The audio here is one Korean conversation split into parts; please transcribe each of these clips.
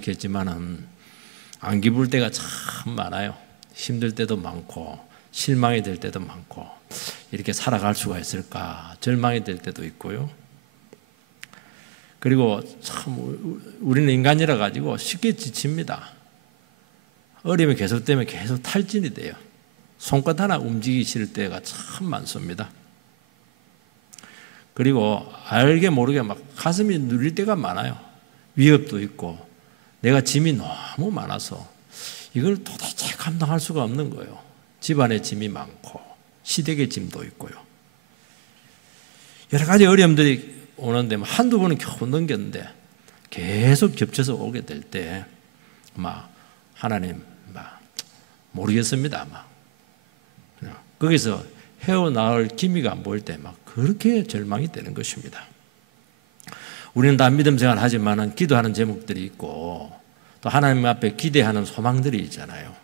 이렇게 했지만은 안 기쁠 때가 참 많아요. 힘들 때도 많고 실망이 될 때도 많고 이렇게 살아갈 수가 있을까 절망이 될 때도 있고요. 그리고 참 우리는 인간이라 가지고 쉽게 지칩니다. 어려움이 계속되면 계속 탈진이 돼요. 손끝 하나 움직이기 싫을 때가 참 많습니다. 그리고 알게 모르게 막 가슴이 눌릴 때가 많아요. 위협도 있고 내가 짐이 너무 많아서 이걸 도대체 감당할 수가 없는 거예요. 집안에 짐이 많고 시댁의 짐도 있고요. 여러 가지 어려움들이 오는데 한두 번은 겨우 넘겼는데 계속 겹쳐서 오게 될 때 막 하나님 막 모르겠습니다. 막 거기서 헤어나올 기미가 안 보일 때 막 그렇게 절망이 되는 것입니다. 우리는 다 믿음 생활 하지만은 기도하는 제목들이 있고 또 하나님 앞에 기대하는 소망들이 있잖아요.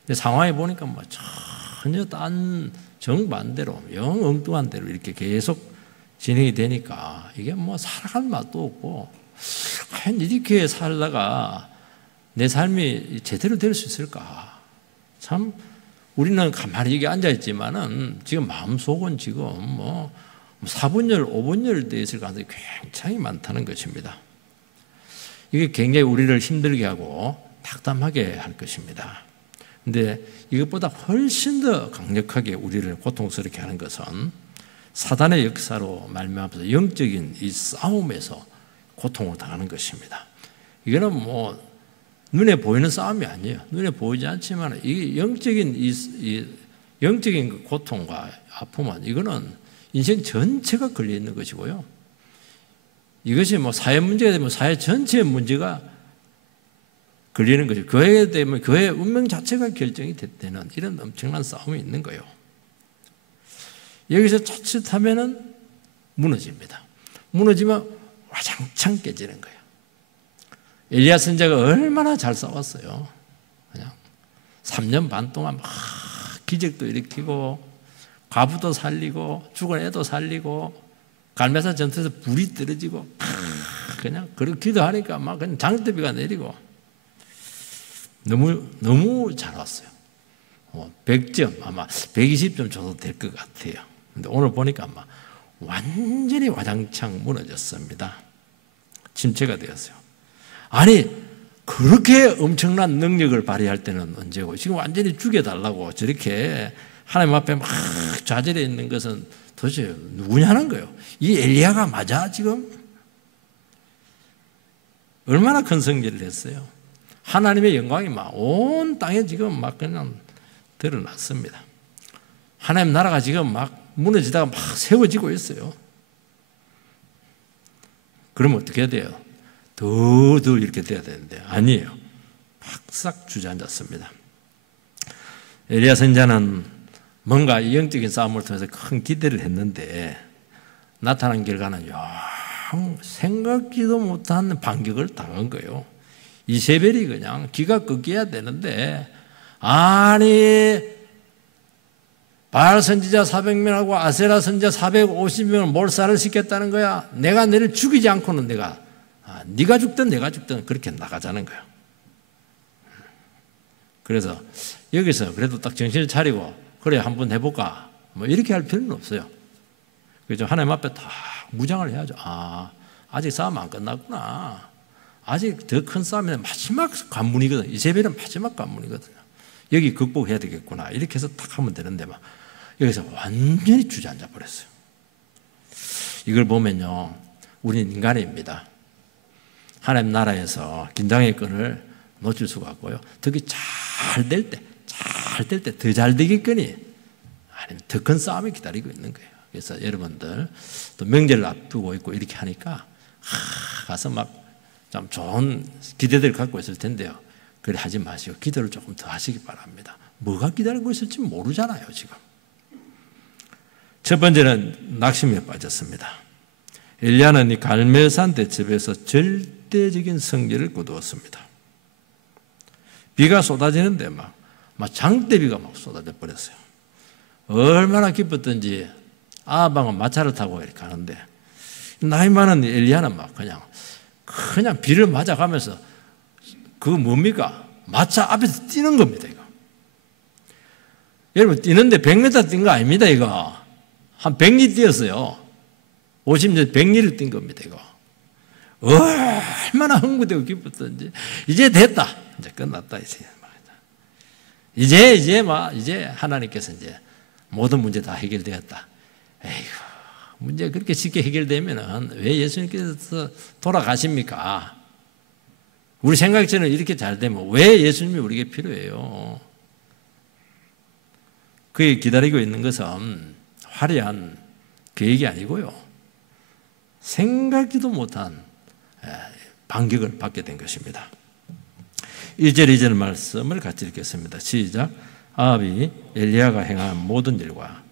근데 상황에 보니까 뭐 전혀 딴 정반대로 영 엉뚱한 대로 이렇게 계속 진행이 되니까 이게 뭐 살아갈 맛도 없고 과연 이렇게 살다가 내 삶이 제대로 될 수 있을까? 참 우리는 가만히 여기 앉아 있지만은 지금 마음속은 지금 뭐 4분열, 5분열 되어 있을 가능성이 굉장히 많다는 것입니다. 이게 굉장히 우리를 힘들게 하고 낙담하게 할 것입니다. 그런데 이것보다 훨씬 더 강력하게 우리를 고통스럽게 하는 것은 사단의 역사로 말미암아서 영적인 이 싸움에서 고통을 당하는 것입니다. 이거는 뭐 눈에 보이는 싸움이 아니에요. 눈에 보이지 않지만 이 영적인 고통과 아픔은 이거는 인생 전체가 걸려 있는 것이고요. 이것이 뭐 사회 문제가 되면 사회 전체의 문제가 걸리는 것이고 교회에 되면 교회의 운명 자체가 결정이 됐다는 이런 엄청난 싸움이 있는 거예요. 여기서 자칫하면은 무너집니다. 무너지면 와장창 깨지는 거예요. 엘리야 선지자가 얼마나 잘 싸웠어요. 그냥 3년 반 동안 막 기적도 일으키고 과부도 살리고 죽은 애도 살리고 갈멜산 전투에서 불이 떨어지고 그냥 그렇게 기도하니까 막 그냥 장대비가 내리고 너무 잘 왔어요. 100점 아마 120점 줘도 될 것 같아요. 근데 오늘 보니까 아마 완전히 와장창 무너졌습니다. 침체가 되었어요. 아니 그렇게 엄청난 능력을 발휘할 때는 언제고 지금 완전히 죽여달라고 저렇게 하나님 앞에 막 좌절해 있는 것은 도대체 누구냐는 거예요. 이 엘리야가 맞아 지금? 얼마나 큰 성질을 했어요. 하나님의 영광이 막 온 땅에 지금 막 그냥 드러났습니다. 하나님 나라가 지금 막 무너지다가 막 세워지고 있어요. 그러면 어떻게 해야 돼요? 더 이렇게 돼야 되는데 아니에요. 팍싹 주저앉았습니다. 엘리야 선지자는 뭔가 영적인 싸움을 통해서 큰 기대를 했는데 나타난 결과는 영 생각지도 못한 반격을 당한 거예요. 이세벨이 그냥 기가 꺾여야 되는데 아니 바알 선지자 400명하고 아세라 선지자 450명을 몰살을 시켰다는 거야. 내가 너를 죽이지 않고는 네가 죽든 내가 죽든 그렇게 나가자는 거예요. 그래서 여기서 그래도 딱 정신을 차리고 그래 한번 해볼까 뭐 이렇게 할 필요는 없어요. 그래서 하나님 앞에 다 무장을 해야죠. 아직 싸움 안 끝났구나. 아직 더 큰 싸움이 마지막 관문이거든. 이세벨은 마지막 관문이거든요. 여기 극복해야 되겠구나. 이렇게 해서 딱 하면 되는데 막 여기서 완전히 주저앉아 버렸어요. 이걸 보면요, 우리는 인간입니다. 하나님 나라에서 긴장의 끈을 놓칠 수가 없고요. 특히 잘 될 때 더 잘 되겠거니 아니면 더 큰 싸움이 기다리고 있는 거예요. 그래서 여러분들 또 명절을 앞두고 있고 이렇게 하니까 가서 막 좀 좋은 기대들을 갖고 있을 텐데요. 그래 하지 마시고 기도를 조금 더 하시기 바랍니다. 뭐가 기다리고 있을지 모르잖아요, 지금. 첫 번째는 낙심에 빠졌습니다. 엘리야는 이 갈멜산 대첩에서 절대적인 승리를 거두었습니다. 비가 쏟아지는데 막 장대비가 막 쏟아져 버렸어요. 얼마나 기뻤던지 아방은 마차를 타고 이렇게 가는데 나이 많은 엘리야는 막 그냥 비를 맞아가면서 그거 뭡니까? 마차 앞에서 뛰는 겁니다, 이거. 여러분, 뛰는데 100m 뛴 거 아닙니다, 이거. 한 100리 뛰었어요. 50년 100리를 뛴 겁니다, 이거. 얼마나 흥분되고 기뻤던지. 이제 됐다. 이제 끝났다, 이제 하나님께서 이제 모든 문제 다 해결되었다. 에이구, 문제 그렇게 쉽게 해결되면은 왜 예수님께서 돌아가십니까? 우리 생각처럼 이렇게 잘 되면 왜 예수님이 우리에게 필요해요? 그게 기다리고 있는 것은 화려한 계획이 아니고요. 생각지도 못한 반격을 받게 된 것입니다. 1절 2절 말씀을 같이 읽겠습니다. 시작. 아합이 엘리야가 행한 모든 일과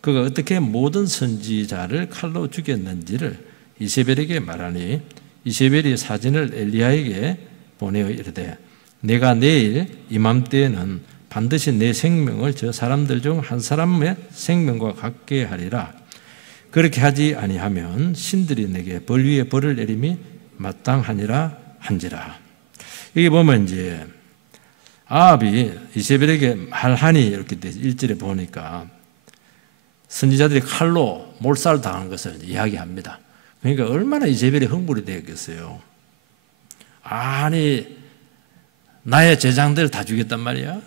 그가 어떻게 모든 선지자를 칼로 죽였는지를 이세벨에게 말하니 이세벨이 사진을 엘리야에게 보내어 이르되 내가 내일 이맘때에는 반드시 내 생명을 저 사람들 중 한 사람의 생명과 같게 하리라. 그렇게 하지 아니하면 신들이 내게 벌 위에 벌을 내림이 마땅하니라 한지라. 여기 보면 이제 아합이 이세벨에게 말하니 이렇게 1절에 보니까 선지자들이 칼로 몰살 당한 것을 이야기합니다. 그러니까 얼마나 이세벨이 흥분이 되었겠어요. 아니 나의 제장들 다 죽였단 말이야.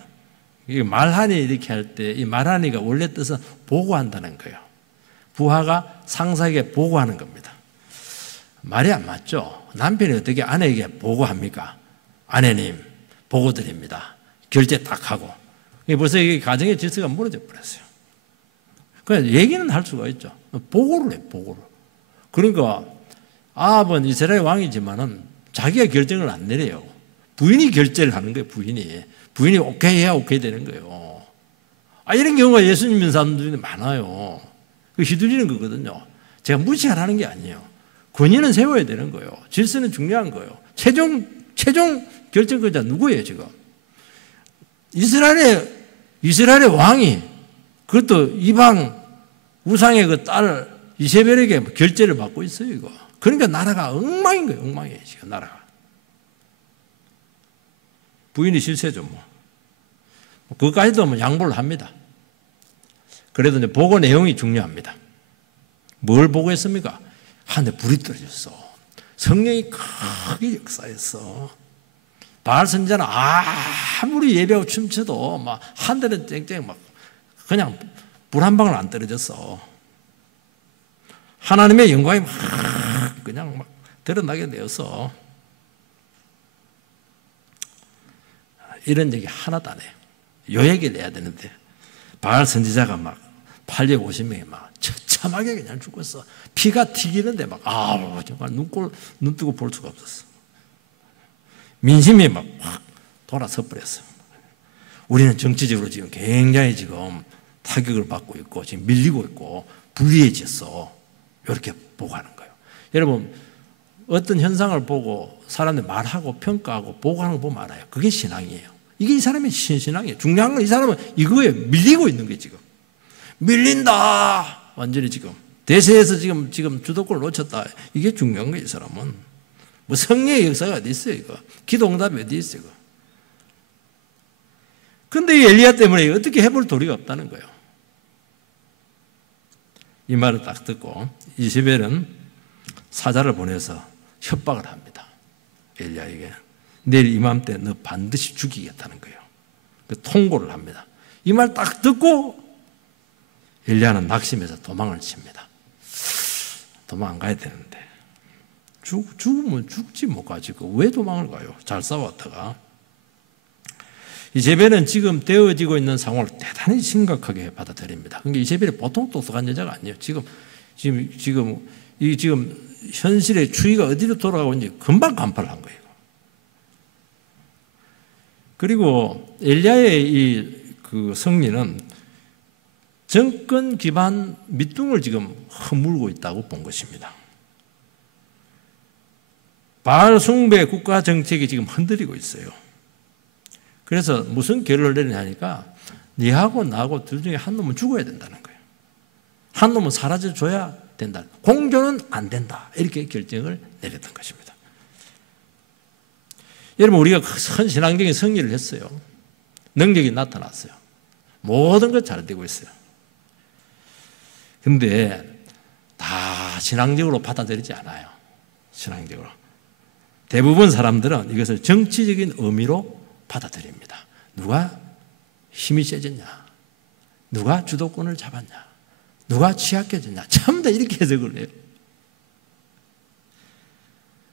이게 말하니 이렇게 할 때 이 말하니가 원래 뜻은 보고한다는 거예요. 부하가 상사에게 보고하는 겁니다. 말이 안 맞죠. 남편이 어떻게 아내에게 보고합니까? 아내님 보고드립니다. 결제 딱 하고. 벌써 이게 가정의 질서가 무너져 버렸어요. 그래서 얘기는 할 수가 있죠. 보고를 해요. 보고를. 그러니까 아합은 이스라엘 왕이지만은 자기가 결정을 안 내려요. 부인이 결제를 하는 거예요. 부인이 오케이 해야 오케이 되는 거예요. 이런 경우가 예수님 믿는 사람들이 많아요. 그 휘둘리는 거거든요. 제가 무시하라는 게 아니에요. 권위는 세워야 되는 거예요. 질서는 중요한 거예요. 최종 결정권자 누구예요, 지금? 이스라엘의 왕이 그것도 이방 우상의 그 딸 이세벨에게 결제를 받고 있어요, 이거. 그러니까 나라가 엉망인 거예요, 엉망이에요, 지금 나라가. 부인이 실세죠, 뭐. 그것까지도 뭐 양보를 합니다. 그래도 이제 보고 내용이 중요합니다. 뭘 보고했습니까? 하늘에 불이 떨어졌어. 성령이 크게 역사했어. 바알 선지자는 아무리 예배하고 춤춰도 막 하늘은 쨍쨍 막 그냥 불 한 방울 안 떨어졌어. 하나님의 영광이 막 그냥 막 드러나게 되어서 이런 얘기 하나도 안 해요. 요 얘기를 해야 되는데 바알 선지자가 막 850명이 막 처참하게 그냥 죽었어. 피가 튀기는데 막 정말 눈 뜨고 볼 수가 없었어. 민심이 막 확 돌아서 버렸어. 우리는 정치적으로 지금 굉장히 지금 타격을 받고 있고 지금 밀리고 있고 불리해졌어. 이렇게 보고 하는 거예요. 여러분 어떤 현상을 보고 사람들 말하고 평가하고 보고하는 거 보면 알아요. 그게 신앙이에요. 이게 이 사람의 신앙이에요. 중요한 건 이 사람은 이거에 밀리고 있는 게 지금. 밀린다. 완전히 지금. 대세에서 지금 주도권을 놓쳤다. 이게 중요한 거예요, 이 사람은. 뭐 성령의 역사가 어디 있어요, 이거. 기도응답이 어디 있어요, 이거. 근데 이 엘리야 때문에 어떻게 해볼 도리가 없다는 거예요. 이 말을 딱 듣고 이세벨은 사자를 보내서 협박을 합니다. 엘리야에게. 내일 이맘때 너 반드시 죽이겠다는 거예요. 그 통고를 합니다. 이 말 딱 듣고 엘리야는 낙심해서 도망을 칩니다. 도망 안 가야 되는데 죽으면 죽지 못 가지고 왜 도망을 가요? 잘 싸웠다가. 이세벨은 지금 되어지고 있는 상황을 대단히 심각하게 받아들입니다. 그러니까 이세벨이 보통 똑똑한 여자가 아니에요. 지금 현실의 추이가 어디로 돌아가고 있는지 금방 간파를 한 거예요. 그리고 엘리야의 이 그 승리는 정권 기반 밑둥을 지금 허물고 있다고 본 것입니다. 바알 숭배 국가 정책이 지금 흔들리고 있어요. 그래서 무슨 결론을 내리냐니까 니하고 나하고 둘 중에 한 놈은 죽어야 된다는 거예요. 한 놈은 사라져줘야 된다. 공존은 안 된다. 이렇게 결정을 내렸던 것입니다. 여러분, 우리가 큰 신앙적인 승리를 했어요. 능력이 나타났어요. 모든 것 잘 되고 있어요. 근데 다 신앙적으로 받아들이지 않아요. 신앙적으로. 대부분 사람들은 이것을 정치적인 의미로 받아들입니다. 누가 힘이 세졌냐? 누가 주도권을 잡았냐? 누가 취약해졌냐? 전부 다 이렇게 해석을 해요.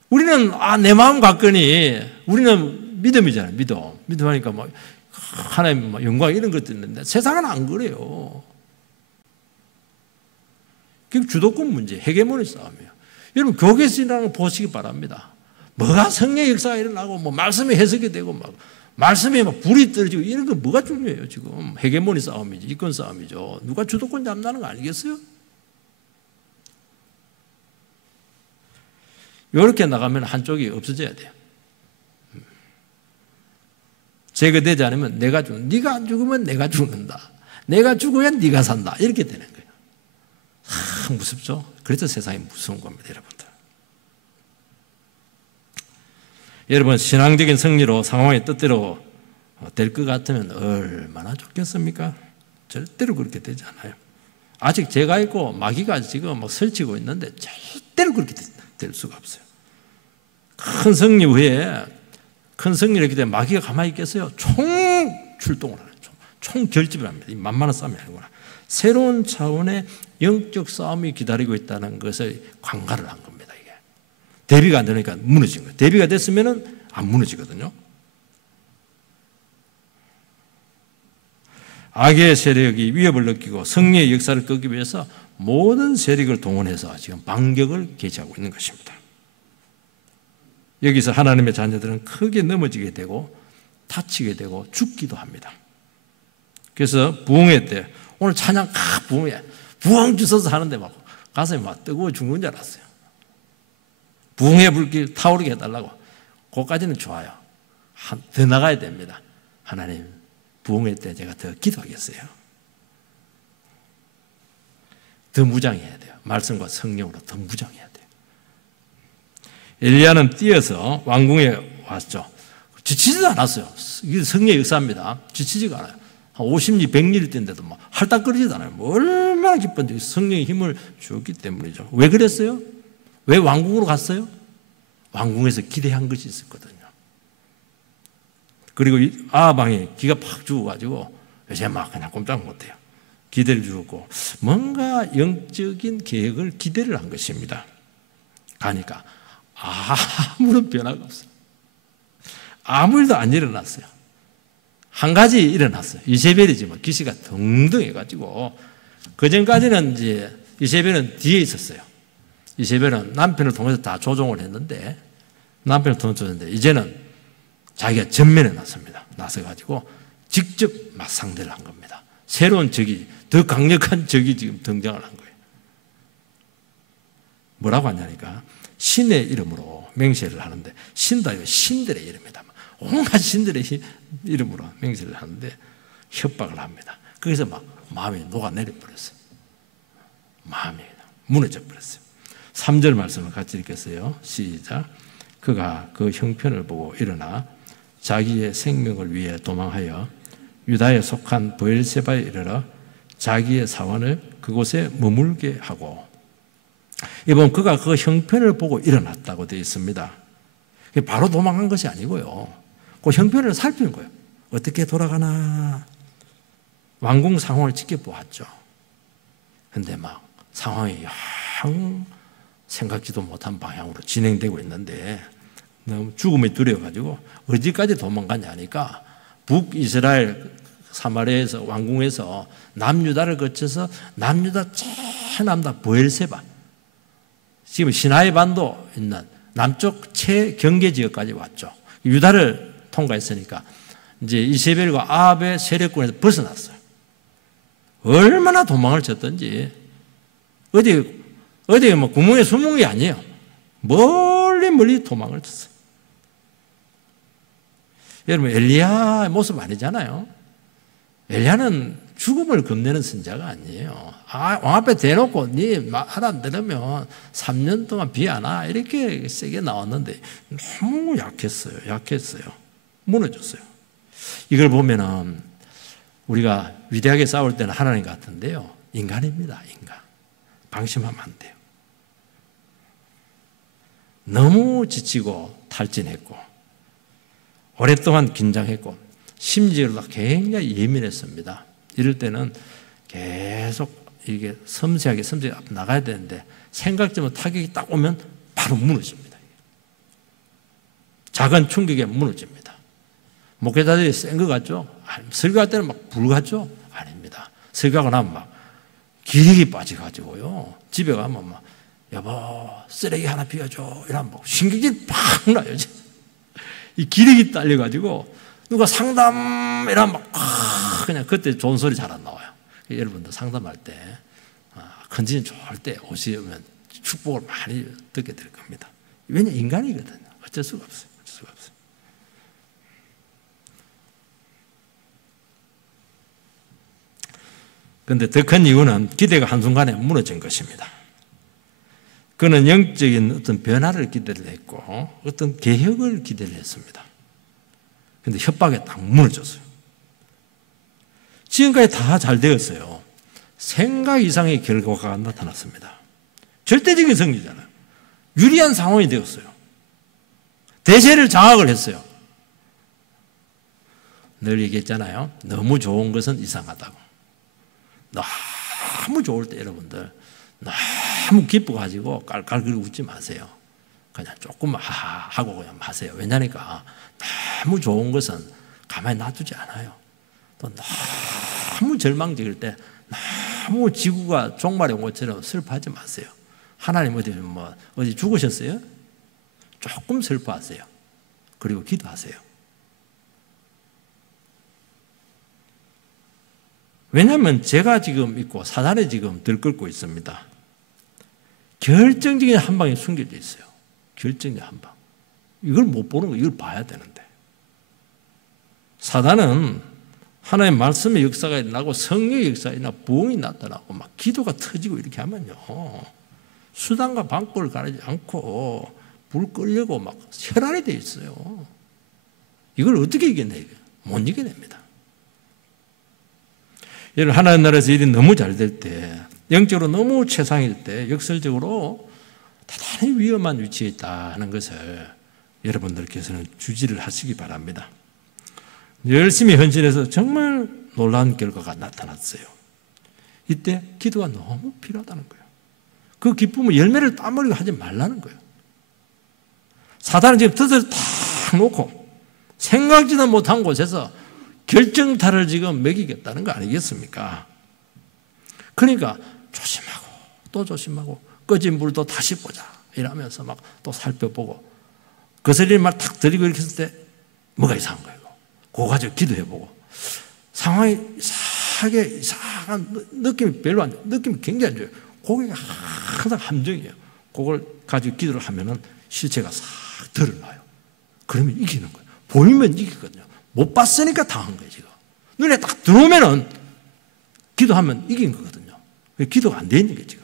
우리는 내 마음 같거니 우리는 믿음이잖아요. 믿음 하니까 뭐 하나님 영광 이런 것도 있는데 세상은 안 그래요. 그게 주도권 문제, 헤게모니 싸움이에요. 여러분 교계 신앙을 보시기 바랍니다. 뭐가 성령의 역사가 일어나고 뭐 말씀이 해석이 되고 막 말씀에 막 불이 떨어지고 이런 거 뭐가 중요해요 지금. 헤게모니 싸움이지, 이권 싸움이죠. 누가 주도권 잡는 거 아니겠어요? 이렇게 나가면 한쪽이 없어져야 돼요. 제거되지 않으면 네가 안 죽으면 내가 죽는다. 내가 죽어야 네가 산다. 이렇게 되는 거예요. 무섭죠? 그래서 세상이 무서운 겁니다, 여러분들. 여러분, 신앙적인 승리로 상황의 뜻대로 될 것 같으면 얼마나 좋겠습니까? 절대로 그렇게 되지 않아요. 아직 죄가 있고 마귀가 지금 막 설치고 있는데 절대로 그렇게 될 수가 없어요. 큰 승리 후에 큰 승리를 했기 때문에 마귀가 가만히 있겠어요? 총 출동을 하는, 총 결집을 합니다. 이 만만한 싸움이 아니구나. 새로운 차원의 영적 싸움이 기다리고 있다는 것을 관가를 한 겁니다. 이게 대비가 안 되니까 무너진 거예요. 대비가 됐으면은 안 무너지거든요. 악의 세력이 위협을 느끼고 승리의 역사를 끄기 위해서 모든 세력을 동원해서 지금 반격을 개시하고 있는 것입니다. 여기서 하나님의 자녀들은 크게 넘어지게 되고 다치게 되고 죽기도 합니다. 그래서 부흥회 때 오늘 찬양 부흥회 부흥 주셔서 하는데 막 가슴이 막 뜨거워 죽는 줄 알았어요. 부흥회 불길 타오르게 해달라고. 그것까지는 좋아요. 더 나가야 됩니다. 하나님 부흥회 때 제가 더 기도하겠어요. 더 무장해야 돼요. 말씀과 성령으로 더 무장해야 돼요. 엘리야는 뛰어서 왕궁에 왔죠. 지치지도 않았어요. 이게 성령의 역사입니다. 지치지가 않아요. 한 50리, 100리를 뛴데도 막 할딱거리지도 않아요. 얼마나 기쁜지 성령의 힘을 주었기 때문이죠. 왜 그랬어요? 왜 왕궁으로 갔어요? 왕궁에서 기대한 것이 있었거든요. 그리고 아방이 기가 팍 죽어가지고 요새 막 그냥 꼼짝 못해요. 기대를 주었고 뭔가 영적인 계획을 기대를 한 것입니다. 가니까 아무런 변화가 없어요. 아무 일도 안 일어났어요. 한 가지 일어났어요. 이세벨이지 뭐 기시가 등등해가지고 그전까지는 이제 이세벨은 뒤에 있었어요. 이세벨은 남편을 통해서 다 조종을 했는데 이제는 자기가 전면에 나섭니다. 나서가지고 직접 맞상대를 한 겁니다. 새로운 적이, 더 강력한 적이 지금 등장을 한 거예요. 뭐라고 하냐니까 신의 이름으로 맹세를 하는데 신다 이거 신들의 이름이다. 온갖 신들의 이름으로 맹세를 하는데 협박을 합니다. 거기서 막 마음이 녹아내려 버렸어요. 마음이 무너져 버렸어요. 3절 말씀을 같이 읽겠어요. 시작. 그가 그 형편을 보고 일어나 자기의 생명을 위해 도망하여 유다에 속한 브엘세바에 이르러 자기의 사원을 그곳에 머물게 하고, 이번 그가 그 형편을 보고 일어났다고 되어 있습니다. 바로 도망한 것이 아니고요. 그 형편을 살피는 거예요. 어떻게 돌아가나. 왕궁 상황을 지켜보았죠. 근데 막 상황이 영 생각지도 못한 방향으로 진행되고 있는데 너무 죽음이 두려워가지고 어디까지 도망가냐니까 북이스라엘 사마리아에서 왕궁에서 남유다를 거쳐서 남유다 최남다 브엘세바, 지금 시나이 반도 있는 남쪽 최경계 지역까지 왔죠. 유다를 통과했으니까 이제 이세벨과 아합의 세력권에서 벗어났어요. 얼마나 도망을 쳤던지 어디 뭐 구멍에 숨은 게 아니에요. 멀리 도망을 쳤어요. 여러분 엘리야 모습 아니잖아요. 엘리야는 죽음을 겁내는 선자가 아니에요. 왕 앞에 대놓고 네 말 안 들으면 3년 동안 비 안 와. 이렇게 세게 나왔는데 너무 약했어요. 무너졌어요. 이걸 보면은 우리가 위대하게 싸울 때는 하나님 같은데요. 인간입니다. 인간. 방심하면 안 돼요. 너무 지치고 탈진했고 오랫동안 긴장했고 심지어도 굉장히 예민했습니다. 이럴 때는 계속 이게 섬세하게 나가야 되는데 생각지만 타격이 딱 오면 바로 무너집니다. 작은 충격에 무너집니다. 목회자들이 센 것 같죠? 설교할 때는 막 불같죠? 아닙니다. 설교하고 나면 막 기력이 빠져가지고요. 집에 가면 막 여보 쓰레기 하나 비워줘 이러면 막 신경질 팍 나요. 이 기력이 딸려가지고 누가 상담 이러면 막 그냥 그때 좋은 소리 잘 안 나와요. 여러분들 상담할 때 컨디션 좋을 때 오시면 축복을 많이 듣게 될 겁니다. 왜냐 인간이거든요. 어쩔 수가 없어요. 그런데 더 큰 이유는 기대가 한순간에 무너진 것입니다. 그는 영적인 어떤 변화를 기대를 했고 어떤 개혁을 기대를 했습니다. 그런데 협박에 딱 무너졌어요. 지금까지 다 잘 되었어요. 생각 이상의 결과가 나타났습니다. 절대적인 승리잖아요. 유리한 상황이 되었어요. 대세를 장악을 했어요. 늘 얘기했잖아요. 너무 좋은 것은 이상하다고. 너무 좋을 때 여러분들 너무 기뻐가지고 깔깔거리고 웃지 마세요. 그냥 조금 하고 그냥 마세요. 왜냐니까 너무 좋은 것은 가만히 놔두지 않아요. 또 너무 절망적일 때 너무 지구가 종말에 온 것처럼 슬퍼하지 마세요. 하나님 어디 죽으셨어요? 조금 슬퍼하세요. 그리고 기도하세요. 왜냐하면 제가 지금 있고 사단이 지금 들끓고 있습니다. 결정적인 한 방이 숨겨져 있어요. 결정적인 한 방. 이걸 못 보는 거 이걸 봐야 되는데. 사단은 하나님의 말씀의 역사가 일어나고 성령의 역사가 일어나고 부흥이 나타나고 막 기도가 터지고 이렇게 하면요. 수단과 방법을 가리지 않고 불 끌려고 막 혈안이 돼 있어요. 이걸 어떻게 이겨내요? 못 이겨냅니다. 여러분 하나님 나라에서 일이 너무 잘 될 때 영적으로 너무 최상일 때 역설적으로 대단히 위험한 위치에 있다는 것을 여러분들께서는 주지를 하시기 바랍니다. 열심히 헌신해서 정말 놀라운 결과가 나타났어요. 이때 기도가 너무 필요하다는 거예요. 그 기쁨을 열매를 따먹으려고 하지 말라는 거예요. 사단은 지금 뜻을 탁 놓고 생각지도 못한 곳에서 결정타를 지금 먹이겠다는 거 아니겠습니까? 그러니까 조심하고 또 조심하고 꺼진 불도 다시 보자 이러면서 막 또 살펴보고 거슬리는 말 탁 드리고 이렇게 했을 때 뭐가 이상한 거예요. 그거 가지고 기도해보고 상황이 이상한 느낌이 별로 안 좋아요. 느낌이 굉장히 안 좋아요. 그게 항상 함정이에요. 그걸 가지고 기도를 하면은 실체가 싹 드러나요. 그러면 이기는 거예요. 보이면 이기거든요. 못 봤으니까 당한 거예요, 지금. 눈에 딱 들어오면은 기도하면 이긴 거거든요. 기도가 안 돼 있는 게 지금.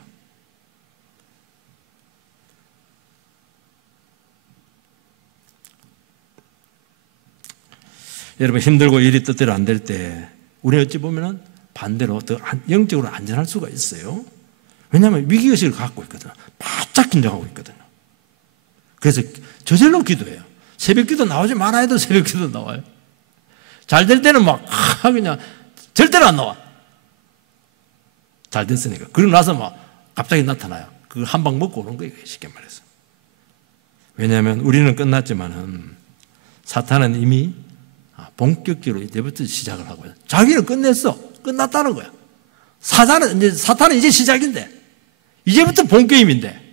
여러분 힘들고 일이 뜻대로 안 될 때 우리 어찌 보면은 반대로 더 영적으로 안전할 수가 있어요. 왜냐하면 위기의식을 갖고 있거든요. 바짝 긴장하고 있거든요. 그래서 저절로 기도해요. 새벽 기도 나오지 말아야 해도 새벽 기도 나와요. 잘 될 때는 막 그냥 절대로 안 나와. 잘 됐으니까. 그러고 나서 막 갑자기 나타나요. 그걸 한 방 먹고 오는 거예요. 쉽게 말해서. 왜냐하면 우리는 끝났지만은 사탄은 이미 본격적으로 이제부터 시작을 하고요. 자기는 끝냈어. 끝났다는 거야. 사탄은 이제 시작인데. 이제부터 본 게임인데.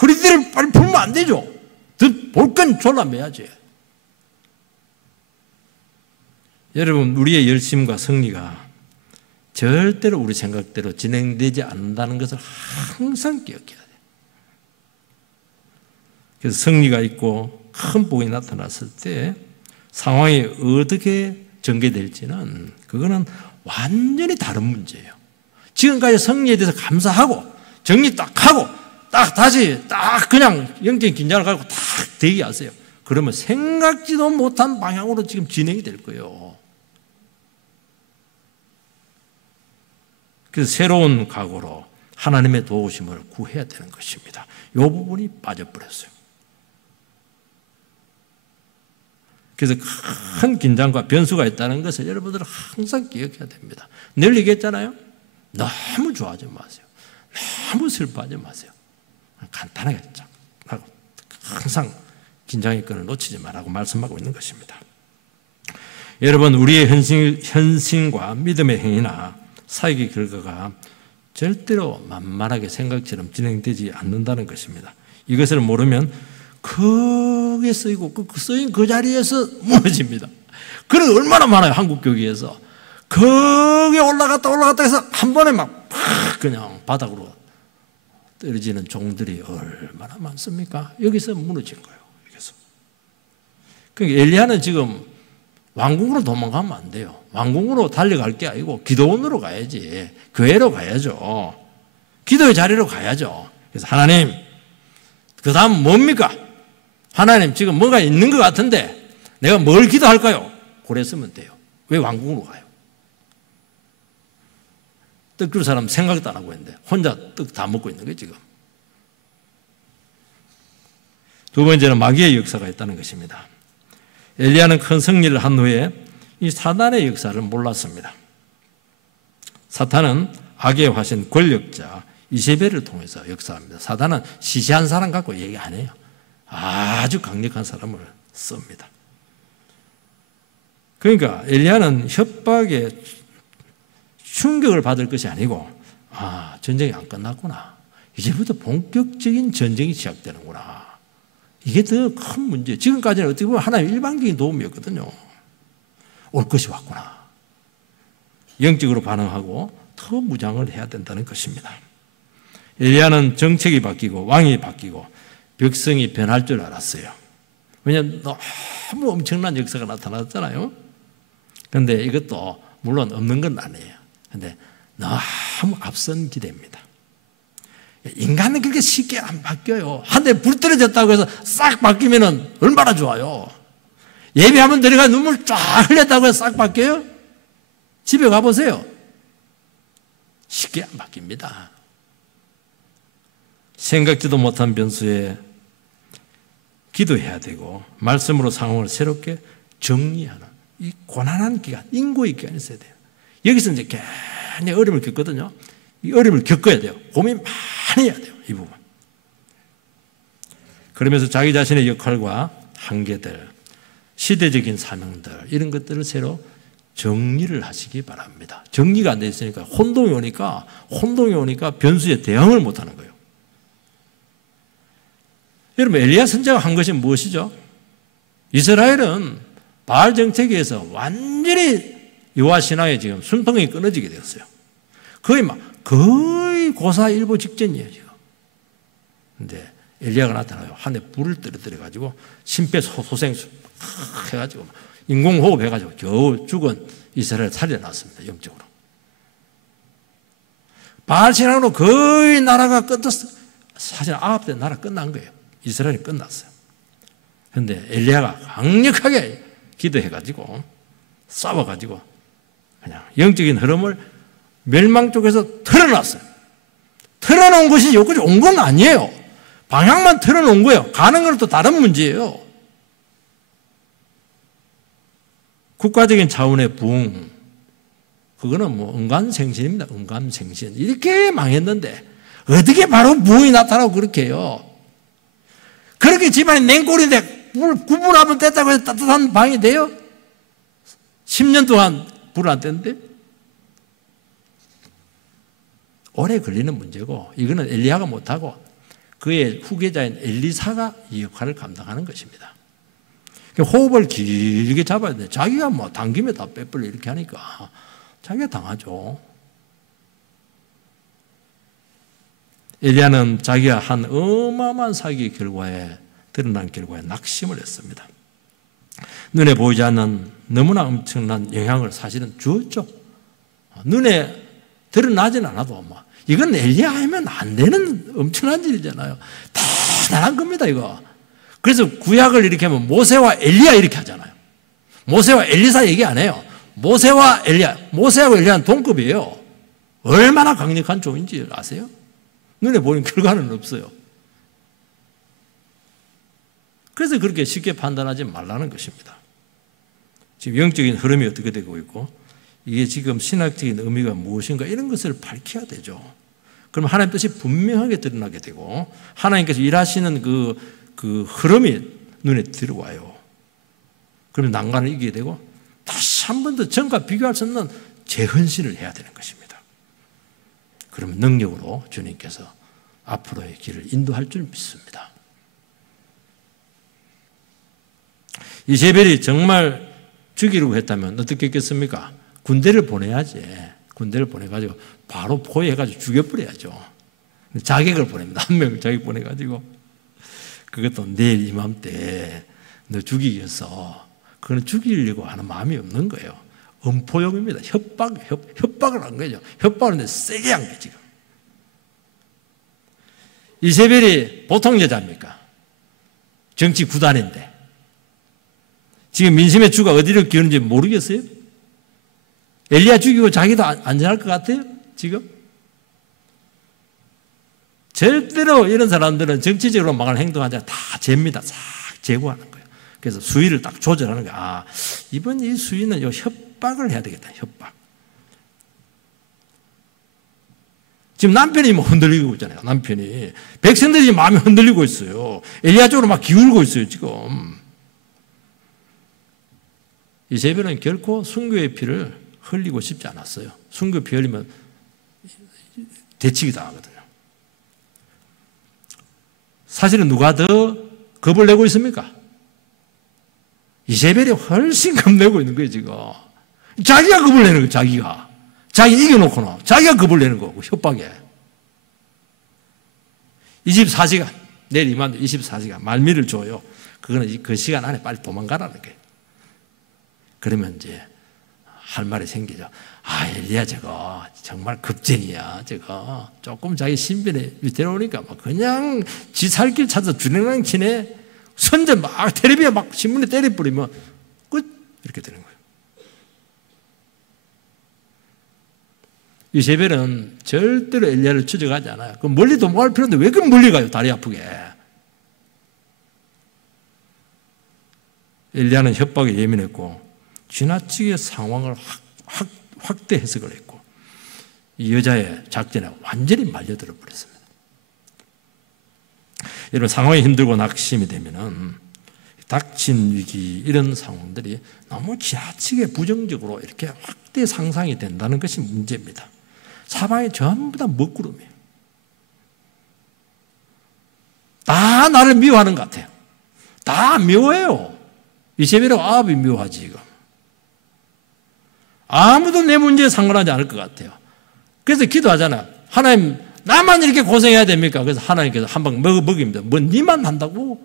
허리띠를 빨리 풀면 안 되죠. 볼 건 졸라매야지. 여러분 우리의 열심과 승리가 절대로 우리 생각대로 진행되지 않는다는 것을 항상 기억해야 돼요. 그래서 승리가 있고 큰 복이 나타났을 때 상황이 어떻게 전개될지는 그거는 완전히 다른 문제예요. 지금까지 승리에 대해서 감사하고 정리 딱 하고 딱 다시 딱 그냥 영적인 긴장을 가지고 딱 대기하세요. 그러면 생각지도 못한 방향으로 지금 진행이 될 거예요. 그래서 새로운 각오로 하나님의 도우심을 구해야 되는 것입니다. 이 부분이 빠져버렸어요. 그래서 큰 긴장과 변수가 있다는 것을 여러분들은 항상 기억해야 됩니다. 늘 얘기했잖아요. 너무 좋아하지 마세요. 너무 슬퍼하지 마세요. 간단하게 하고 항상 긴장의 끈을 놓치지 말라고 말씀하고 있는 것입니다. 여러분, 우리의 현신과 믿음의 행위나 사역의 결과가 절대로 만만하게 생각처럼 진행되지 않는다는 것입니다. 이것을 모르면 크게 쓰이고 그 쓰인 그 자리에서 무너집니다. 그런 게 얼마나 많아요. 한국 교회에서 크게 올라갔다 해서 한 번에 막 그냥 바닥으로 떨어지는 종들이 얼마나 많습니까? 여기서 무너진 거예요. 여기서. 그러니까 엘리야는 지금 왕궁으로 도망가면 안 돼요. 왕궁으로 달려갈 게 아니고 기도원으로 가야지. 교회로 가야죠. 기도의 자리로 가야죠. 그래서 하나님, 그 다음 뭡니까? 하나님, 지금 뭔가 있는 것 같은데 내가 뭘 기도할까요? 그랬으면 돼요. 왜 왕궁으로 가요? 떡 줄 사람 생각도 안 하고 있는데 혼자 떡 다 먹고 있는 거예요, 지금. 두 번째는 마귀의 역사가 있다는 것입니다. 엘리야는 큰 승리를 한 후에 이 사단의 역사를 몰랐습니다. 사탄은 악의 화신 권력자 이세벨을 통해서 역사합니다. 사단은 시시한 사람 갖고 얘기 안 해요. 아주 강력한 사람을 씁니다. 그러니까 엘리야는 협박에 충격을 받을 것이 아니고, 전쟁이 안 끝났구나. 이제부터 본격적인 전쟁이 시작되는구나. 이게 더 큰 문제예요. 지금까지는 어떻게 보면 하나님의 일반적인 도움이었거든요. 올 것이 왔구나. 영적으로 반응하고 더 무장을 해야 된다는 것입니다. 엘리야는 정책이 바뀌고 왕이 바뀌고 백성이 변할 줄 알았어요. 왜냐하면 너무 엄청난 역사가 나타났잖아요. 그런데 이것도 물론 없는 건 아니에요. 그런데 너무 앞선 기대입니다. 인간은 그렇게 쉽게 안 바뀌어요. 한 대 불 떨어졌다고 해서 싹 바뀌면 얼마나 좋아요. 예배하면 들어가 눈물 쫙 흘렸다고 해서 싹 바뀌어요? 집에 가보세요. 쉽게 안 바뀝니다. 생각지도 못한 변수에 기도해야 되고 말씀으로 상황을 새롭게 정리하는 이 고난한 기간, 인고의 기간이 있어야 돼요. 여기서 이제 괜히 어려움을 겪거든요. 이 어려움을 겪어야 돼요. 고민 많이 해야 돼요. 이 부분. 그러면서 자기 자신의 역할과 한계들, 시대적인 사명들 이런 것들을 새로 정리를 하시기 바랍니다. 정리가 안 돼 있으니까 혼동이 오니까 변수에 대응을 못하는 거예요. 여러분, 엘리야 선지자가 한 것이 무엇이죠? 이스라엘은 바알 정책에서 완전히 여호와 신앙에 지금 순통이 끊어지게 되었어요. 거의 고사일보 직전이에요, 지금. 근데 엘리야가 나타나요. 하늘에 불을 떨어뜨려가지고 심폐소생 해가지고 인공호흡 해가지고 겨우 죽은 이스라엘 살려놨습니다, 영적으로. 바알 신앙으로 거의 나라가 끝났어요. 사실 아합 나라 끝난 거예요. 이스라엘이 끝났어요. 그런데 엘리야가 강력하게 기도해가지고 싸워가지고 그냥 영적인 흐름을 멸망 쪽에서 틀어놨어요. 틀어놓은 것이 여기까지 온 건 아니에요. 방향만 틀어놓은 거예요. 가는 건 또 다른 문제예요. 국가적인 차원의 부흥, 그거는 뭐 은감생신입니다. 은감생신. 이렇게 망했는데 어떻게 바로 부흥이 나타나고 그렇게 해요? 그렇게 집안이 냉골인데 구분하면 됐다고 해서 따뜻한 방이 돼요? 10년 동안 불을 안 뗐는데? 오래 걸리는 문제고 이거는 엘리야가 못하고 그의 후계자인 엘리사가 이 역할을 감당하는 것입니다. 호흡을 길게 잡아야 돼. 자기가 뭐 당김에 다 빼버려 이렇게 하니까 자기가 당하죠. 엘리야는 자기가 한 어마어마한 사기의 결과에 드러난 결과에 낙심을 했습니다. 눈에 보이지 않는 너무나 엄청난 영향을 사실은 주었죠. 눈에 드러나진 않아도 이건 엘리야 하면 안 되는 엄청난 일이잖아요. 대단한 겁니다, 이거. 그래서 구약을 이렇게 하면 모세와 엘리야 이렇게 하잖아요. 모세와 엘리사 얘기 안 해요. 모세와 엘리야, 모세하고 엘리야는 동급이에요. 얼마나 강력한 조인지 아세요? 눈에 보이는 결과는 없어요. 그래서 그렇게 쉽게 판단하지 말라는 것입니다. 지금 영적인 흐름이 어떻게 되고 있고 이게 지금 신학적인 의미가 무엇인가 이런 것을 밝혀야 되죠. 그럼 하나님 뜻이 분명하게 드러나게 되고 하나님께서 일하시는 그 흐름이 눈에 들어와요. 그러면 난관을 이기게 되고 다시 한 번 더 전과 비교할 수 없는 재헌신을 해야 되는 것입니다. 그러면 능력으로 주님께서 앞으로의 길을 인도할 줄 믿습니다. 이세벨이 정말 죽이려고 했다면 어떻게 했겠습니까? 군대를 보내야지. 군대를 보내가지고 바로 포위해가지고 죽여버려야죠. 자객을 보냅니다. 한 명을 자객 보내가지고 그것도 내일 이맘때 너 죽이기 위해서 그건 죽이려고 하는 마음이 없는 거예요. 음포용입니다. 협박을 한 거죠. 협박을 했는데 세게 한 거예요, 지금. 이세벨이 보통 여자입니까? 정치 구단인데. 지금 민심의 주가 어디를 기우는지 모르겠어요? 엘리야 죽이고 자기도 안전할 것 같아요? 지금? 절대로 이런 사람들은 정치적으로 망할 행동하지 않아. 다 죄입니다. 싹 제거하는 거예요. 그래서 수위를 딱 조절하는 거예요. 아, 이번 이 수위는 협박을 해야 되겠다. 협박. 지금 남편이 뭐 흔들리고 있잖아요. 남편이. 백성들이 마음이 흔들리고 있어요. 엘리야 쪽으로 막 기울고 있어요. 지금. 이세벨은 결코 순교의 피를 흘리고 싶지 않았어요. 순교 피 흘리면 대치기 당하거든요. 사실은 누가 더 겁을 내고 있습니까? 이세벨이 훨씬 겁내고 있는 거예요, 지금. 자기가 겁을 내는 거예요, 자기가. 자기 이겨놓고는. 자기가 겁을 내는 거고, 협박에. 24시간, 내일 이맘때 24시간, 말미를 줘요. 그거는 그 시간 안에 빨리 도망가라는 거예요. 그러면 이제 할 말이 생기죠. 아, 엘리야 저거 정말 급쟁이야. 저거 조금 자기 신변에 위태로우니까 막 그냥 지 살길 찾아 주랭랑 치네. 선전 막 텔레비에 막 신문에 때려버리면 끝 이렇게 되는 거예요. 이세벨은 절대로 엘리야를 추적하지 않아요. 그럼 멀리 도망갈 필요인데 왜 그 멀리 가요? 다리 아프게. 엘리야는 협박에 예민했고 지나치게 상황을 확대 해석을 했고 이 여자의 작전에 완전히 말려들어 버렸습니다. 여러분 상황이 힘들고 낙심이 되면은 닥친 위기 이런 상황들이 너무 지나치게 부정적으로 이렇게 확대 상상이 된다는 것이 문제입니다. 사방이 전부 다 먹구름이에요. 다 나를 미워하는 것 같아요. 다 미워해요. 이세벨하고 아합이 미워하지 지금. 아무도 내 문제에 상관하지 않을 것 같아요. 그래서 기도하잖아요. 하나님 나만 이렇게 고생해야 됩니까? 그래서 하나님께서 한 방 먹입니다. 뭐 니만 한다고?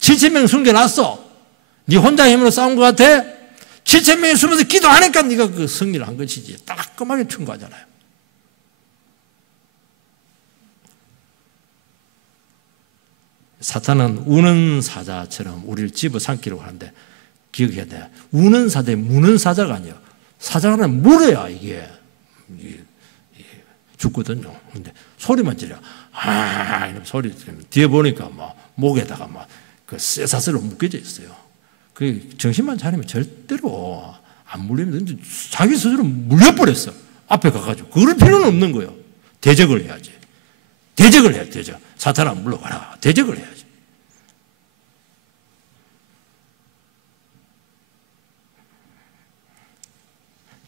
7,000명 숨겨놨어. 니 혼자 힘으로 싸운 것 같아? 7,000명이 숨어서 기도하니까 네가 그 승리를 한 것이지. 따끔하게 충고하잖아요. 사탄은 우는 사자처럼 우리를 집어삼키려고 하는데 기억해야 돼. 우는 사자, 무는 사자가 아니에요. 사자는 물어야 이게 죽거든요. 근데 소리만 지르 이런 소리 지르면 뒤에 보니까 막 목에다가 막 그 쇠사슬로 묶여져 있어요. 그 정신만 차리면 절대로 안 물리면 자기 스스로 물려버렸어. 앞에 가가지고. 그럴 필요는 없는 거예요. 대적을 해야지. 대적을 해야 대적. 사탄아 물러가라. 대적을 해야지.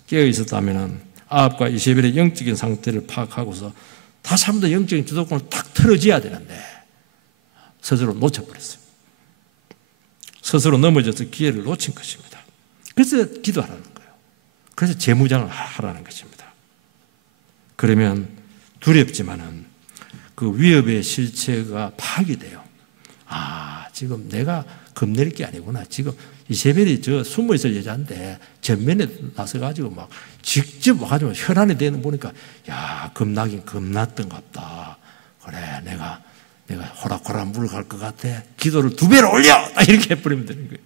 깨어 있었다면 아합과 이세벨의 영적인 상태를 파악하고서 다시 한 번 더 영적인 주도권을 탁 틀어줘야 되는데 스스로 놓쳐버렸어요. 스스로 넘어져서 기회를 놓친 것입니다. 그래서 기도하라는 거예요. 그래서 재무장을 하라는 것입니다. 그러면 두렵지만은 그 위협의 실체가 파악이 돼요. 지금 내가 겁낼 게 아니구나. 지금 이세벨이 저 숨어 있을 여자인데 전면에 나서가지고 막 직접 와가지고 혈안이 되는 보니까 야, 겁나긴 겁났던갑다. 그래, 내가 호락호락 물갈 것 같아. 기도를 2배로 올려! 딱 이렇게 해버리면 되는 거예요.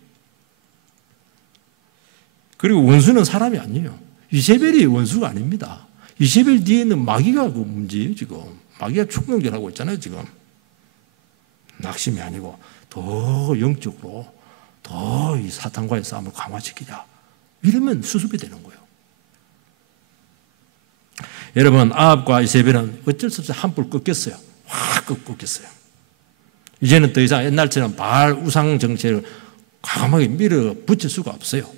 그리고 원수는 사람이 아니에요. 이세벨이 원수가 아닙니다. 이세벨 뒤에는 마귀가 그 문제예요, 지금. 마귀가 충동질하고 있잖아요, 지금. 낙심이 아니고 더 영적으로 더 이 사탄과의 싸움을 강화시키자. 이러면 수습이 되는 거예요. 여러분, 아합과 이세벨은 어쩔 수 없이 한뿔 꺾였어요. 확 꺾였어요. 이제는 더 이상 옛날처럼 바알 우상 정책을 과감하게 밀어붙일 수가 없어요.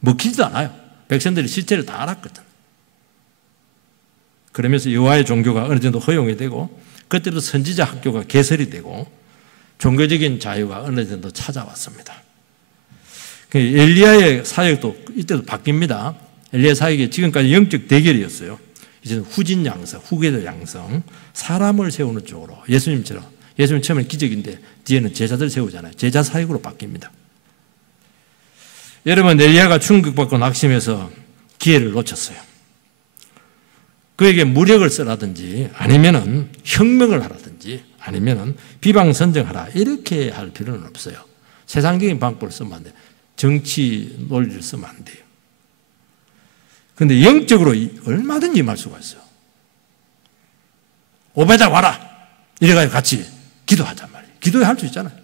먹히지도 않아요. 백성들이 실체를 다 알았거든. 그러면서 여호와의 종교가 어느 정도 허용이 되고 그때부터 선지자 학교가 개설이 되고 종교적인 자유가 어느 정도 찾아왔습니다. 엘리야의 사역도 이때도 바뀝니다. 엘리야 사역이 지금까지 영적 대결이었어요. 이제는 후진 양성, 후계자 양성, 사람을 세우는 쪽으로 예수님처럼, 예수님 처음엔 기적인데 뒤에는 제자들 세우잖아요. 제자 사역으로 바뀝니다. 여러분, 엘리야가 충격받고 낙심해서 기회를 놓쳤어요. 그에게 무력을 쓰라든지 아니면은 혁명을 하라든지 아니면은 비방선정하라 이렇게 할 필요는 없어요. 세상적인 방법을 쓰면 안 돼요. 정치 논리를 쓰면 안 돼요. 그런데 영적으로 얼마든지 임할 수가 있어요. 오베다 와라! 이래가지고 같이 기도하잔 말이에요. 기도에 할 수 있잖아요.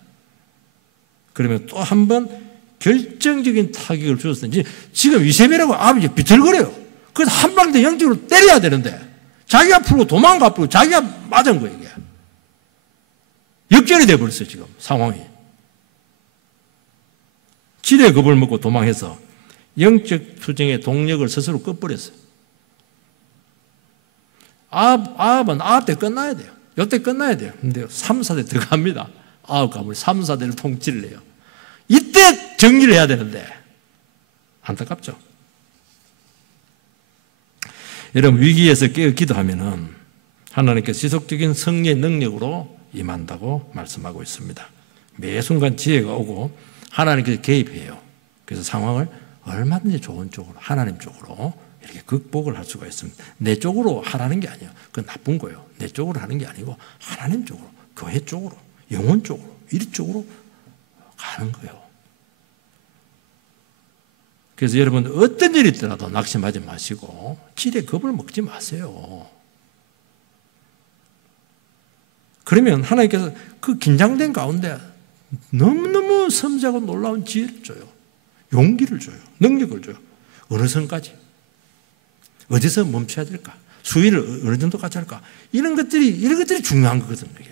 그러면 또 한 번 결정적인 타격을 주었든지 지금 이세벨하고 아버지 비틀거려요. 그래서 한 방 더 영적으로 때려야 되는데 자기가 풀고 도망가 풀고 자기가 맞은 거예요. 이게. 역전이 돼버렸어요. 지금 상황이. 지뢰 겁을 먹고 도망해서 영적 투쟁의 동력을 스스로 꺼버렸어요. 아합은 아합 때 끝나야 돼요. 이때 끝나야 돼요. 근데 3, 4대 들어갑니다. 아합 가문이 3, 4대를 통치를 해요. 이때 정리를 해야 되는데 안타깝죠. 여러분, 위기에서 깨어 기도하면은 하나님께서 지속적인 승리의 능력으로 임한다고 말씀하고 있습니다. 매 순간 지혜가 오고 하나님께서 개입해요. 그래서 상황을 얼마든지 좋은 쪽으로, 하나님 쪽으로 이렇게 극복을 할 수가 있습니다. 내 쪽으로 하라는 게 아니에요. 그건 나쁜 거예요. 내 쪽으로 하는 게 아니고 하나님 쪽으로, 교회 쪽으로, 영혼 쪽으로, 일 쪽으로 가는 거예요. 그래서 여러분, 어떤 일이 있더라도 낙심하지 마시고 지레 겁을 먹지 마세요. 그러면 하나님께서 그 긴장된 가운데 너무너무 섬세하고 놀라운 지혜를 줘요. 용기를 줘요. 능력을 줘요. 어느 선까지? 어디서 멈춰야 될까? 수위를 어느 정도까지 할까? 이런 것들이 중요한 거거든요. 이게.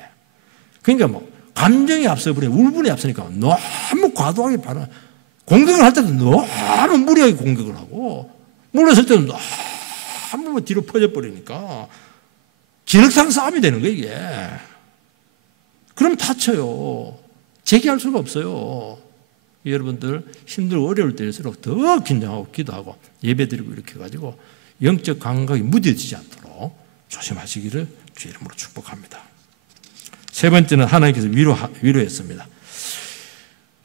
그러니까 뭐 감정이 앞서버려 울분이 앞서니까 너무 과도하게 반응. 공격을 할 때도 너무 무리하게 공격을 하고 물러설 때도 너무 뒤로 퍼져버리니까 진흙탕 싸움이 되는 거예요. 이게. 그럼 다쳐요. 재기할 수가 없어요. 여러분들 힘들고 어려울 때일수록 더 긴장하고 기도하고 예배드리고 이렇게 해가지고 영적 감각이 무뎌지지 않도록 조심하시기를 주의 이름으로 축복합니다. 세 번째는 하나님께서 위로했습니다.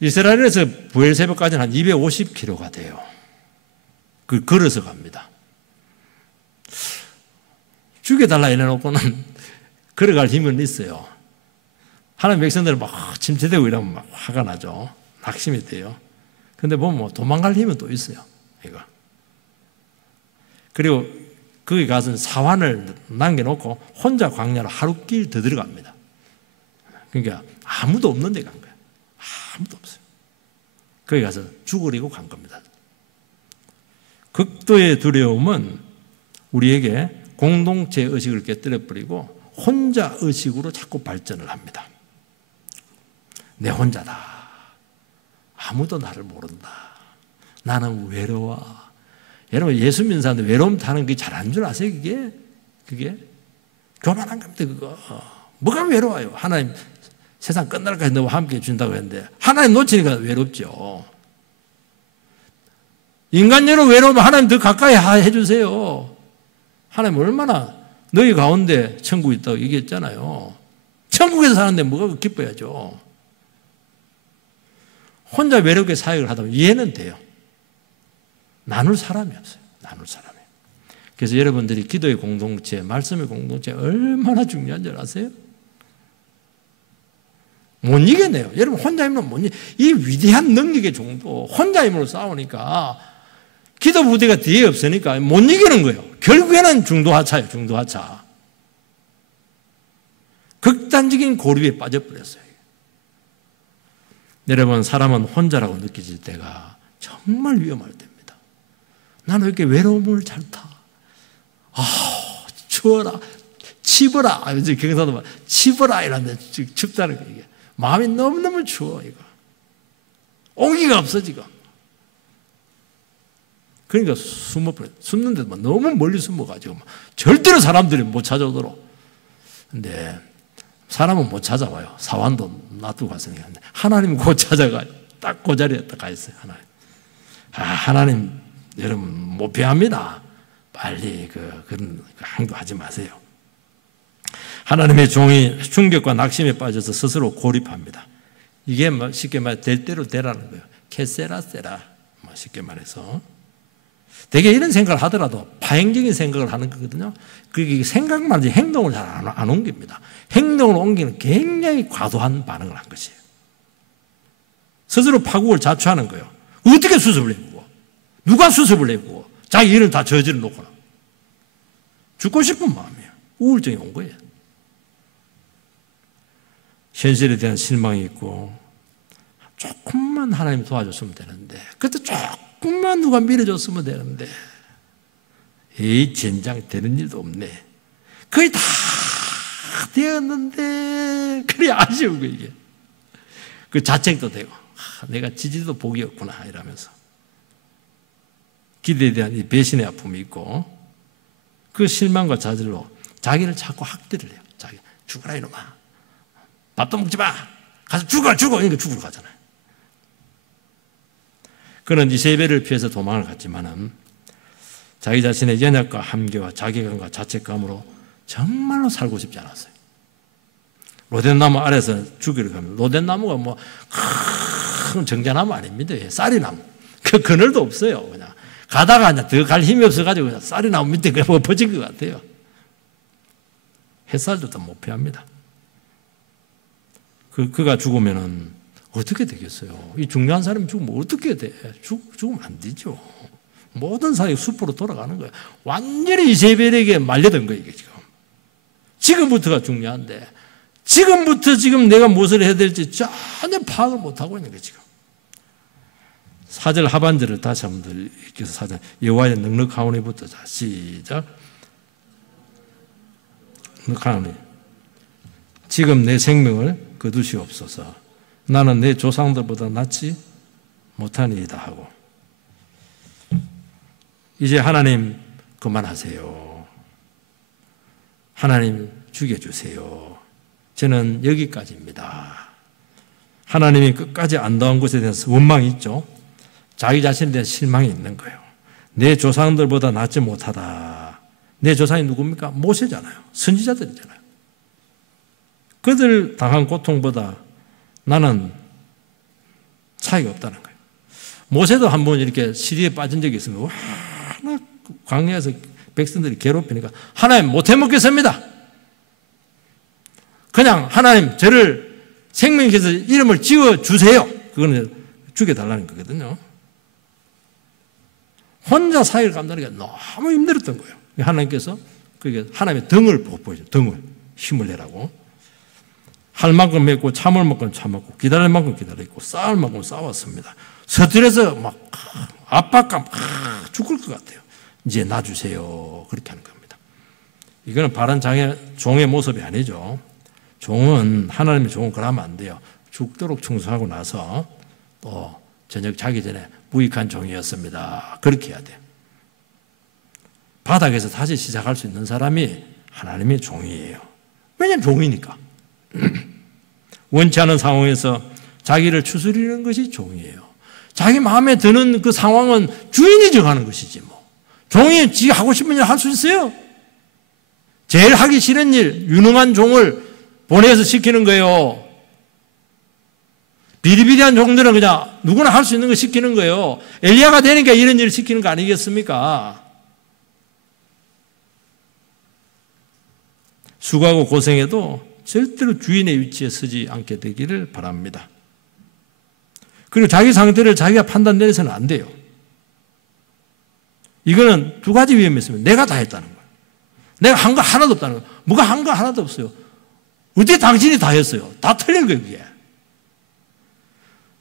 이스라엘에서 부엘세바까지는 한 250km가 돼요. 그 걸어서 갑니다. 죽여달라 이래놓고는 걸어갈 힘은 있어요. 하나님 백성들은 막 침체되고 이러면 막 화가 나죠. 낙심이 돼요. 근데 보면 뭐 도망갈 힘은 또 있어요. 이거. 그리고 거기 가서 사환을 남겨놓고 혼자 광야로 하루길 더 들어갑니다. 그러니까 아무도 없는 데 간 거예요. 아무도 없어요. 거기 가서 죽으려고 간 겁니다. 극도의 두려움은 우리에게 공동체 의식을 깨뜨려버리고 혼자 의식으로 자꾸 발전을 합니다. 내 혼자다. 아무도 나를 모른다. 나는 외로워. 여러분, 예수 믿는 사람들 외로움 타는 게 잘한 줄 아세요? 그게 교만한 겁니다. 그거. 뭐가 외로워요? 하나님 세상 끝날까지 너와 함께 준다고 했는데 하나님 놓치니까 외롭죠. 인간적으로 외로우면 하나님 더 가까이 해주세요. 하나님 얼마나 너희 가운데 천국이 있다고 얘기했잖아요. 천국에서 사는데 뭐가 기뻐야죠. 혼자 외롭게 사역을 하다 보면 이해는 돼요. 나눌 사람이 없어요. 나눌 사람이. 그래서 여러분들이 기도의 공동체, 말씀의 공동체 얼마나 중요한 줄 아세요? 못 이겨내요. 여러분 혼자 힘으로 못 이겨. 이 위대한 능력의 정도 혼자 힘으로 싸우니까 기도 부대가 뒤에 없으니까 못 이기는 거예요. 결국에는 중도하차예요. 중도하차. 극단적인 고립에 빠져버렸어요. 여러분 사람은 혼자라고 느껴질 때가 정말 위험할 때입니다. 나는 왜 이렇게 외로움을 잘 타? 추워라, 치버라. 경상도 말 치버라 이런데 춥다는 거 이게 마음이 너무너무 추워 이거. 온기가 없어 지금. 그러니까 숨어버려. 숨는데도 너무 멀리 숨어가지고 절대로 사람들이 못 찾아오도록. 근데 사람은 못 찾아와요. 사환도 놔두고 갔으니까. 하나님은 곧 찾아가. 딱 그 자리에 딱 가 있어요. 하나님. 하나님 여러분 못 피합니다. 빨리 그런 행동하지 마세요. 하나님의 종이 충격과 낙심에 빠져서 스스로 고립합니다. 이게 쉽게 말해 될 대로 되라는 거예요. 캐세라세라. 쉽게 말해서. 되게 이런 생각을 하더라도 파행적인 생각을 하는 거거든요. 그게 생각만 하지 행동을 잘 안 옮깁니다. 행동을 옮기는 굉장히 과도한 반응을 한 것이에요. 스스로 파국을 자초하는 거예요. 어떻게 수습을 해보고? 누가 수습을 해보고? 자기 일을 다 저지르 놓고는. 죽고 싶은 마음이에요. 우울증이 온 거예요. 현실에 대한 실망이 있고 조금만 하나님 도와줬으면 되는데 그때 조금만 누가 밀어줬으면 되는데 이 젠장 되는 일도 없네. 거의 다 되었는데 그래 아쉬운 거예요. 이게. 그 자책도 되고 내가 지지도 복이 없구나 이러면서 기대에 대한 이 배신의 아픔이 있고 그 실망과 좌절로 자기를 자꾸 학대를 해요. 자기 죽어라 이놈아. 밥도 먹지 마. 가서 죽어. 이러니까 죽으러 가잖아요. 그는 이세벨을 피해서 도망을 갔지만은 자기 자신의 연약과 함교와 자괴감과 자책감으로 정말로 살고 싶지 않았어요. 로덴나무 아래서 죽이러 가면 로덴나무가 뭐 큰 정자나무 아닙니다. 쌀이나무. 그 그늘도 없어요. 그냥 가다가 더 갈 힘이 없어가지고 그냥 쌀이나무 밑에 그냥 엎어진 것 같아요. 햇살도 더 못 피합니다. 그가 죽으면은 어떻게 되겠어요? 이 중요한 사람이 죽으면 어떻게 돼? 죽으면 안 되죠. 모든 사람이 숲으로 돌아가는 거예요. 완전히 이세벨에게 말려든 거예요, 이게 지금. 지금부터가 중요한데, 지금부터 지금 내가 무엇을 해야 될지 전혀 파악을 못하고 있는 거예요, 지금. 4절 하반절을 다시 한번 읽어서 4절. 여호와의 넉넉하오니부터 자, 시작. 넉넉하오니. 지금 내 생명을 거두시옵소서. 나는 내 조상들보다 낫지 못하니이다 하고. 이제 하나님 그만하세요. 하나님 죽여주세요. 저는 여기까지입니다. 하나님이 끝까지 안다운 것에 대해서 원망이 있죠. 자기 자신에 대한 실망이 있는 거예요. 내 조상들보다 낫지 못하다. 내 조상이 누굽니까? 모세잖아요. 선지자들이잖아요. 그들 당한 고통보다 나는 차이가 없다는 거예요. 모세도 한번 이렇게 시리에 빠진 적이 있으면 와, 광야에서 백성들이 괴롭히니까 하나님 못 해먹겠습니다. 그냥 하나님 저를 생명에서 이름을 지어주세요. 그거는 죽여달라는 거거든요. 혼자 사역을 감당하기가 너무 힘들었던 거예요. 하나님께서 그게 하나님의 등을 보여줘요. 등을 힘을 내라고. 할 만큼 했고 참을 만큼 참았고 기다릴 만큼 기다렸고 싸울 만큼 싸웠습니다. 서둘러서 막 압박감 죽을 것 같아요. 이제 놔주세요. 그렇게 하는 겁니다. 이거는 바른 종의 모습이 아니죠. 종은 하나님의 종은 그러면 안 돼요. 죽도록 충성하고 나서 또 저녁 자기 전에 무익한 종이었습니다. 그렇게 해야 돼요. 바닥에서 다시 시작할 수 있는 사람이 하나님의 종이에요. 왜냐하면 종이니까. 원치 않은 상황에서 자기를 추스리는 것이 종이에요. 자기 마음에 드는 그 상황은 주인이 정하는 것이지 뭐. 종이 지 하고 싶은 일 할 수 있어요? 제일 하기 싫은 일, 유능한 종을 보내서 시키는 거예요. 비리비리한 종들은 그냥 누구나 할 수 있는 거 시키는 거예요. 엘리야가 되니까 이런 일을 시키는 거 아니겠습니까? 수고하고 고생해도 절대로 주인의 위치에 서지 않게 되기를 바랍니다. 그리고 자기 상태를 자기가 판단 내려서는 안 돼요. 이거는 두 가지 위험이 있습니다. 내가 다 했다는 거예요. 내가 한 거 하나도 없다는 거예요. 뭐가 한 거 하나도 없어요. 어떻게 당신이 다 했어요? 다 틀린 거예요, 그게.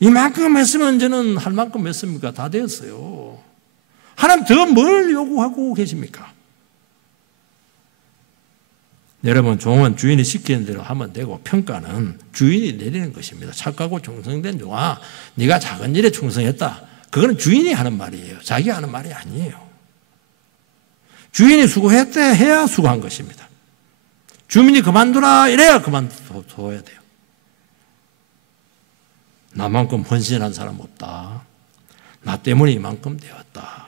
이만큼 했으면 저는 할 만큼 했습니까? 다 되었어요. 하나님 더 뭘 요구하고 계십니까? 여러분, 종은 주인이 시키는 대로 하면 되고 평가는 주인이 내리는 것입니다. 착하고 충성된 종아, 네가 작은 일에 충성했다. 그거는 주인이 하는 말이에요. 자기가 하는 말이 아니에요. 주인이 수고했다 해야 수고한 것입니다. 주민이 그만두라 이래야 그만둬야 돼요. 나만큼 헌신한 사람 없다. 나 때문에 이만큼 되었다.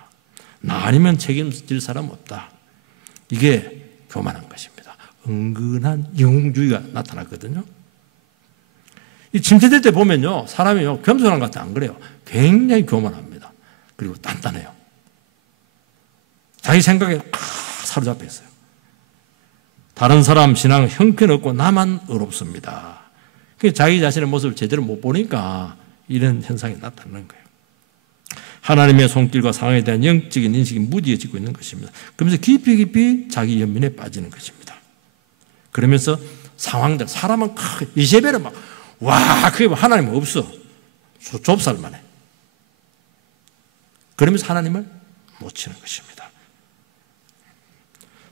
나 아니면 책임질 사람 없다. 이게 교만한 것입니다. 은근한 영웅주의가 나타났거든요. 이 침체될 때 보면요, 사람이요, 겸손한 것 같아 안 그래요. 굉장히 교만합니다. 그리고 단단해요. 자기 생각에 사로잡혀 있어요. 다른 사람 신앙 형편없고 나만 어렵습니다. 자기 자신의 모습을 제대로 못 보니까 이런 현상이 나타나는 거예요. 하나님의 손길과 상황에 대한 영적인 인식이 무디어지고 있는 것입니다. 그러면서 깊이 자기 연민에 빠지는 것입니다. 그러면서 상황들, 사람은 이세벨은 막, 와, 그게 하나님 없어. 좁쌀만 해. 그러면서 하나님을 못 치는 것입니다.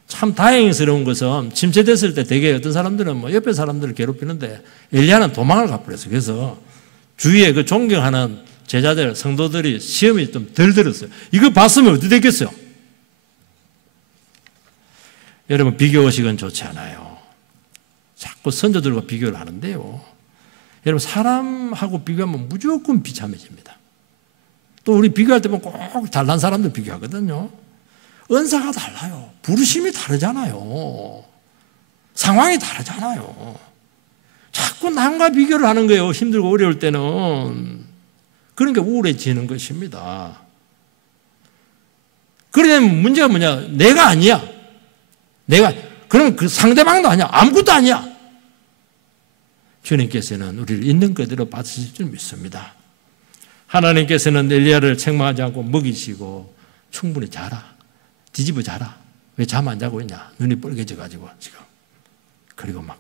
참 다행스러운 것은 침체됐을 때 되게 어떤 사람들은 뭐 옆에 사람들을 괴롭히는데 엘리야는 도망을 가버렸어요. 그래서 주위에 그 존경하는 제자들, 성도들이 시험이 좀 덜 들었어요. 이거 봤으면 어떻게 됐겠어요? 여러분, 비교의식은 좋지 않아요. 자꾸 선조들과 비교를 하는데요. 여러분, 사람하고 비교하면 무조건 비참해집니다. 또 우리 비교할 때 보면 꼭 잘난 사람들 비교하거든요. 은사가 달라요. 부르심이 다르잖아요. 상황이 다르잖아요. 자꾸 남과 비교를 하는 거예요. 힘들고 어려울 때는. 그러니까 우울해지는 것입니다. 그러면 문제가 뭐냐? 내가 아니야. 그럼 그 상대방도 아니야. 아무것도 아니야. 주님께서는 우리를 있는 그대로 받으실 줄 믿습니다. 하나님께서는 엘리야를 책망하지 않고 먹이시고 충분히 자라. 뒤집어 자라. 왜 잠 안 자고 있냐? 눈이 뻘개져가지고 지금. 그리고 막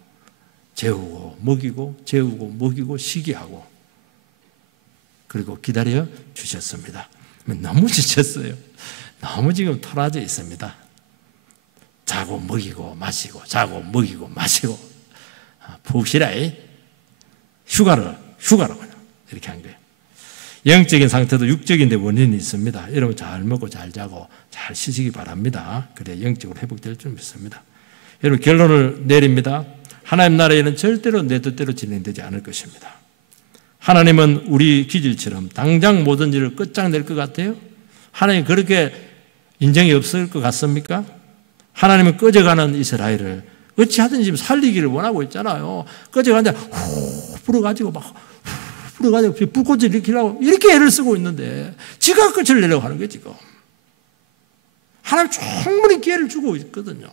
재우고 먹이고 재우고 먹이고 쉬게 하고 그리고 기다려 주셨습니다. 너무 지쳤어요. 너무 지금 토라져 있습니다. 자고 먹이고 마시고 자고 먹이고 마시고 푹 쉬라. 휴가로 그냥 이렇게 한 거예요. 영적인 상태도 육적인데 원인이 있습니다. 여러분 잘 먹고 잘 자고 잘 쉬시기 바랍니다. 그래야 영적으로 회복될 줄 믿습니다. 여러분 결론을 내립니다. 하나님 나라에는 절대로 내 뜻대로 진행되지 않을 것입니다. 하나님은 우리 기질처럼 당장 모든 일을 끝장낼 것 같아요? 하나님 그렇게 인정이 없을 것 같습니까? 하나님은 꺼져가는 이스라엘을 어찌하든지 지금 살리기를 원하고 있잖아요. 꺼져가는데 후 불어가지고 막 불어가지고 불꽃을 일으키려고 이렇게 애를 쓰고 있는데 지가 끝을 내려고 하는 거예요 지금. 하나님 충분히 기회를 주고 있거든요.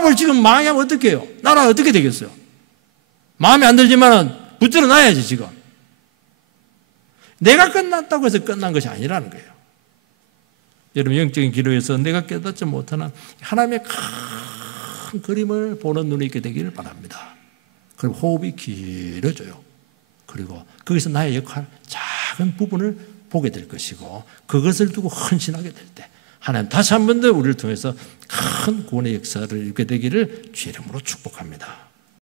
뭘 지금 망하면 어떻게 해요? 나라 어떻게 되겠어요? 마음에 안 들지만 붙들어 놔야지 지금. 내가 끝났다고 해서 끝난 것이 아니라는 거예요. 여러분 영적인 기도에서 내가 깨닫지 못하는 하나님의 큰 그림을 보는 눈이 있게 되기를 바랍니다. 그리고 호흡이 길어져요. 그리고 거기서 나의 역할 작은 부분을 보게 될 것이고 그것을 두고 헌신하게 될 때 하나님 다시 한 번 더 우리를 통해서 큰 구원의 역사를 이루게 되기를 주의 이름으로 축복합니다.